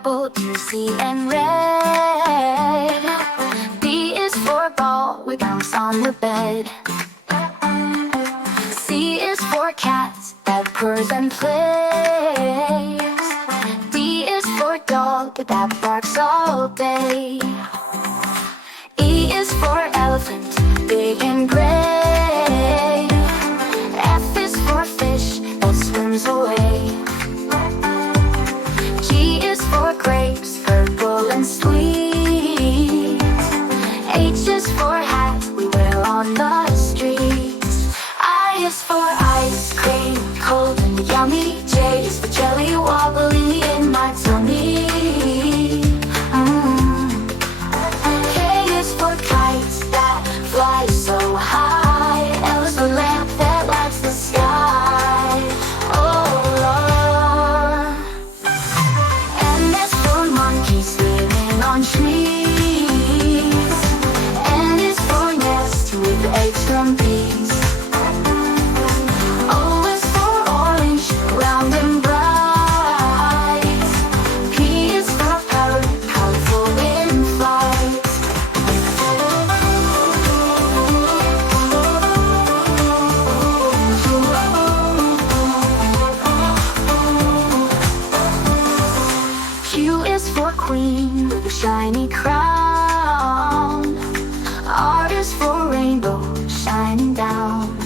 apple, juicy and red. B is for ball, we bounce on the bed. C is for cat that purrs and plays. D is for dog that barks all day. E is for elephant, big and brave. F is for fish that swims away. G is for grapes, purple and sweet. H is for hat we wear on the streets. I is for ice cream, cold and yummy. J is for jelly, wobbling in my tummy. K is for kites that fly so high. L is for lamp that lights the sky. Oh Lord. M is for monkeys living on trees. N is for nest with eggs from bees. O is for orange, round and bright. P is for parrot, colorful in flight. Q is for queen with a shiny crown. R is for rainbow shining down.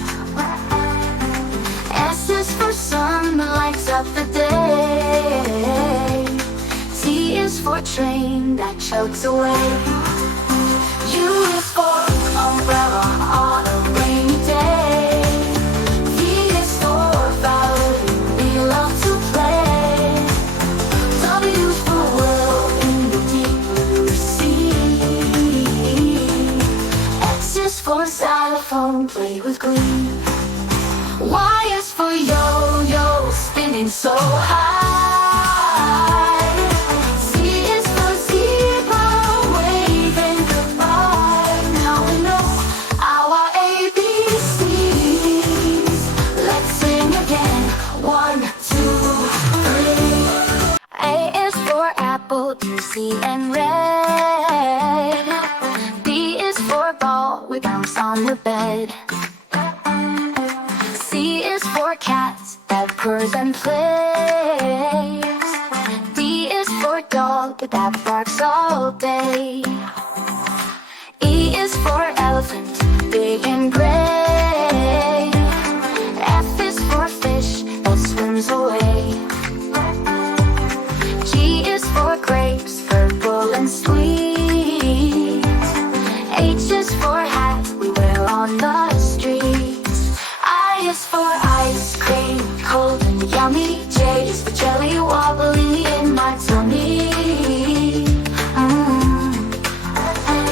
S is for sun that lights up the day. T is for train that chugs away. U is for umbrella on a rainy day. V is for violet, we love to play. W is for world in the deep blue sea. X is for xylophone, play with glee. Y is for yo-yo, spinning so high. Z is for zebra, waving goodbye. Now we know our ABCs. Let's sing again. 1, 2, 3. A is for apple, juicy and red. B is for ball, we bounce on the bed. C is for cat that purrs and plays. D is for dog that barks all day. E is for elephant, big and brave. F is for fish that swims away. G is for grapes, purple and sweet. H is for hat we wear on the streets. I is for ice cream, cold and yummy. J is for jelly, wobbling in my tummy.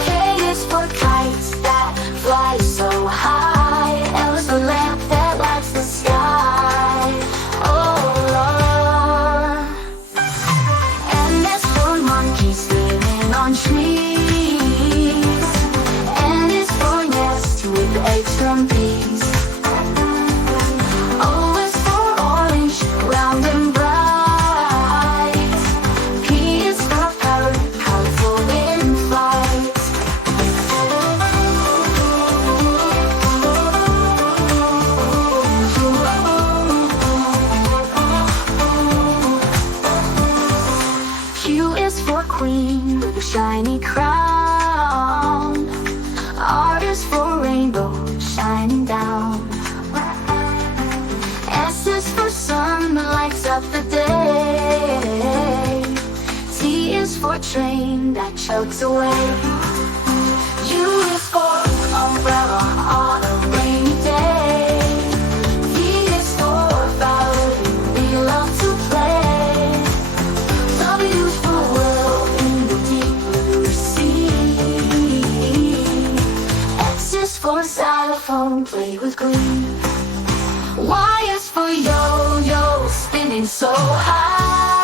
K is for kites that fly so high. L is for lamp that lights the sky. Oh Lord. M is for monkeys living on trees. N is for nest with eggs from bees. O is for orange, round and bright. P is for parrot, colorful in flight. Q is for queen with a shiny crown. R is for rainbow shining down. S is for sun that lights up the day. T is for train that chugs away. U is for umbrella on a rainy day. V is for violet, we love to play. W is for world in the deep blue sea. X is for xylophone, play with glee. Y is for yo-yo, spinning so high.